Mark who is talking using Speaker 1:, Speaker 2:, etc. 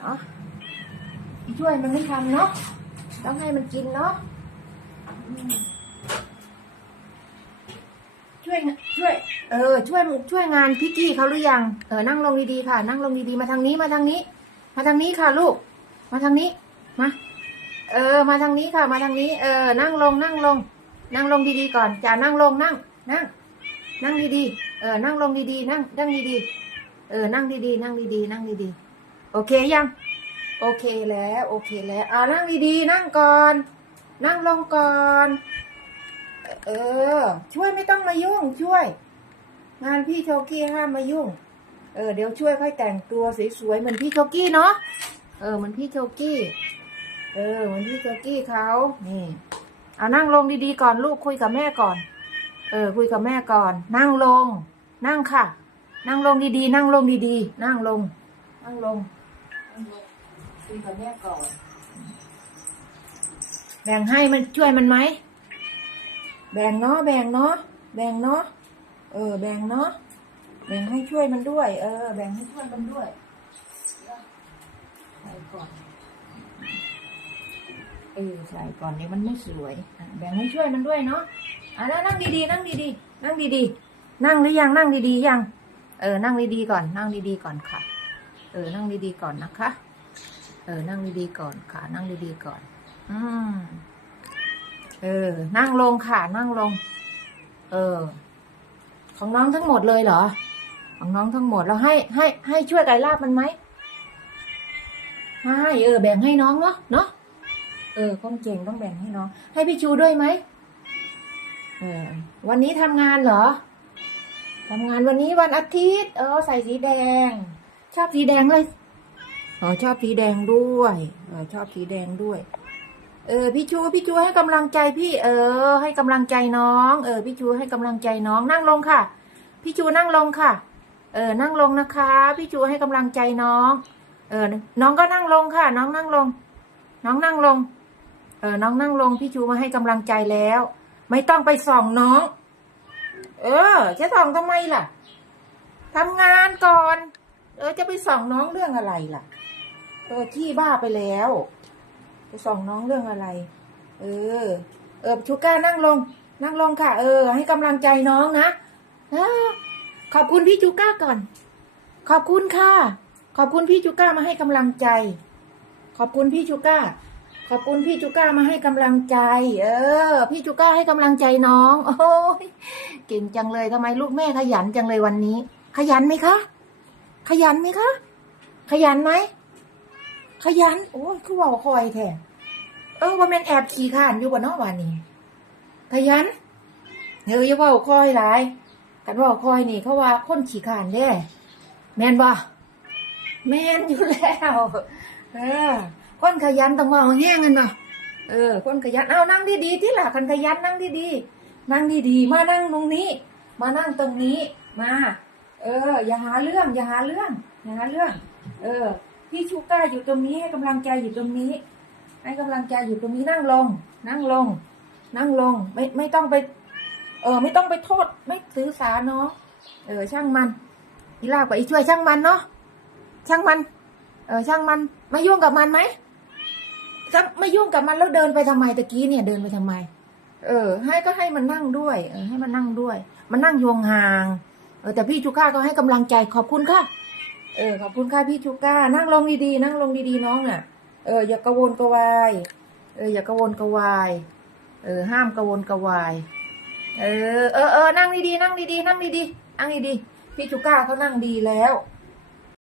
Speaker 1: เนาะช่วยมันไม่ทำเนาะต้องให้มันกินเนาะช่วยช่วย เออ ช่วยช่วยงานพี่กี้เขาหรือยังเออนั่งลงดีๆค่ะ นั่งลงดีๆมาทางนี้มาทางนี้ มาทางนี้ค่ะ ลูก มาทางนี้มาเออ มาทางนี้ค่ะ มาทางนี้ เออ นั่งลงนั่งลง นั่งลงดีๆก่อนจ่านั่งลงนั่ง นั่ง นั่งดีๆเออ นั่งลงดีๆนั่งนั่งดีๆเออ นั่งดีๆนั่งดีๆนั่งดีๆ โอเคยัง โอเคแล้ว โอเคแล้วอ่านั่งดีๆ นั่งก่อน นั่งลงก่อน เออ ช่วยไม่ต้องมายุ่งช่วย งานพี่โชกี้ห้ามมายุ่ง เออ เดี๋ยวช่วยค่อยแต่งตัวสวยๆเหมือนพี่โชกี้เนาะ เออ เหมือนพี่โชกี้ เออ เหมือนพี่โชกี้เขานี่เอานั่งลงดีๆก่อนลูกคุยกับแม่ก่อน เออ คุยกับแม่ก่อน นั่งลง นั่งค่ะ นั่งลงดีๆ นั่งลงดีๆ นั่งลง นั่งลงนั่งลง คุยกับแม่ก่อน แบ่งให้มันช่วยมันไหม แบ่งเนาะแบ่งเนาะแบ่งเนาะเออ แบ่งเนาะแบ่งให้ช่วยมันด้วย เออ แบ่งให้ช่วยมันด้วยใส่ก่อนเออใส่ก่อนเนี่ยวมันไม่สวยอะแบ่งให้ช่วยมันด้วยเนาะอะแล้วนั่งดีๆนั่งดีๆนั่งดีๆนั่งหรือยังนั่งดีๆยัง เออ นั่งดีๆก่อน นั่งดีๆก่อนค่ะ เออ นั่งดีๆก่อนนะคะ เออ นั่งดีๆก่อนค่ะ นั่งดีๆก่อน อืมเออ นั่งลงค่ะ นั่งลง เออ ของน้องทั้งหมดเลยเหรอ ของน้องทั้งหมดแล้วให้ให้ให้ช่วยไก่ลาบมันไหมให้เออ แบ่งให้น้องเนาะเนาะเออคนเก่งต้องแบ่งให้น้อง ให้พี่ชูด้วยไหมเออ วันนี้ทำงานเหรอทำงานวันนี้วันอาทิตย์ เออ ใส่สีแดง ชอบสีแดงเลยเออชอบสีแดงด้วยออชอบสีแดงด้วย เออ พี่ชูพี่ชูให้กำลังใจพี่เออ ให้กำลังใจน้อง เออ พี่ชูให้กำลังใจน้องนั่งลงค่ะ พี่ชูนั่งลงค่ะ เออ นั่งลงนะคะ พี่ชูให้กำลังใจน้อง เออ น้องก็นั่งลงค่ะ น้องนั่งลง น้องนั่งลง เออ น้องนั่งลง พี่ชูมาให้กำลังใจแล้ว ไม่ต้องไปส่องน้อง เออจะส่องทำไมล่ะทำงานก่อน เออจะไปส่องน้องเรื่องอะไรล่ะ เออขี้บ้าไปแล้วไปส่องน้องเรื่องอะไร เออ เออชูก้านั่งลง นั่งลงค่ะ เออ ให้กำลังใจน้องนะอ่าขอบคุณพี่จูก้าก่อน ขอบคุณค่ะ ขอบคุณพี่จูก้ามาให้กำลังใจ ขอบคุณพี่จูก้า ขอบคุณพี่จูก้ามาให้กำลังใจ เออ พี่จูก้าให้กำลังใจน้อง โอ้ยเก่งจังเลยทำไมลูกแม่ขยันจังเลยวันนี้ ขยันไหมคะ ขยันไหมคะ ขยันไหม ขยัน โอ้ยคือว่าคอยแท้เออว่าแม่นแอบขี่ข้านอยู่บนนอกวันนี้ ขยันเฮ้ยอย่าว่าคอยหลายกันว่าคอยนี่เขาว่าคนขี่ข้านแด้แม่นบ่แม่นอยู่แล้วเออคนขยันต้องว่าแห้งกันบ่เออ คนขยันเอานั่งดีๆที่หล่ะคนขยันนั่งดีๆนั่งดีๆมานั่งตรงนี้ มานั่งตรงนี้มา เออ อย่าหาเรื่อง อย่าหาเรื่อง อย่าหาเรื่อง เออ พี่ชูก้าอยู่ตรงนี้ให้กำลังใจอยู่ตรงนี้ ให้กำลังใจอยู่ตรงนี้นั่งลง นั่งลง นั่งลง ไม่ไม่ต้องไป เออ ไม่ต้องไปโทษ ไม่ถือสาเนาะเออ ช่างมันอีลาบกับอีช่วยช่างมันเนาะช่างมัน เออช่างมันไม่ยุ่งกับมันไหมจะไม่ยุ่งกับมันแล้วเดินไปทำไมตะกี้เนี่ยเดินไปทำไม เออ ให้ก็ให้มันนั่งด้วย เออให้มันนั่งด้วย มันนั่งยวงห่าง เออแต่พี่ชูก้าก็ให้กำลังใจขอบคุณค่ะ เออขอบคุณค่ะพี่ชูก้า นั่งลงดีๆนั่งลงดีๆน้องน่ะ เอออย่ากระวนกระวาย เอออย่ากระวนกระวายเออห้ามกระวนกระวายเออเออเออนั่งดีๆนั่งดีๆนั่งดีๆนั่งดีๆพี่ชูก้าเขานั่งดีแล้ว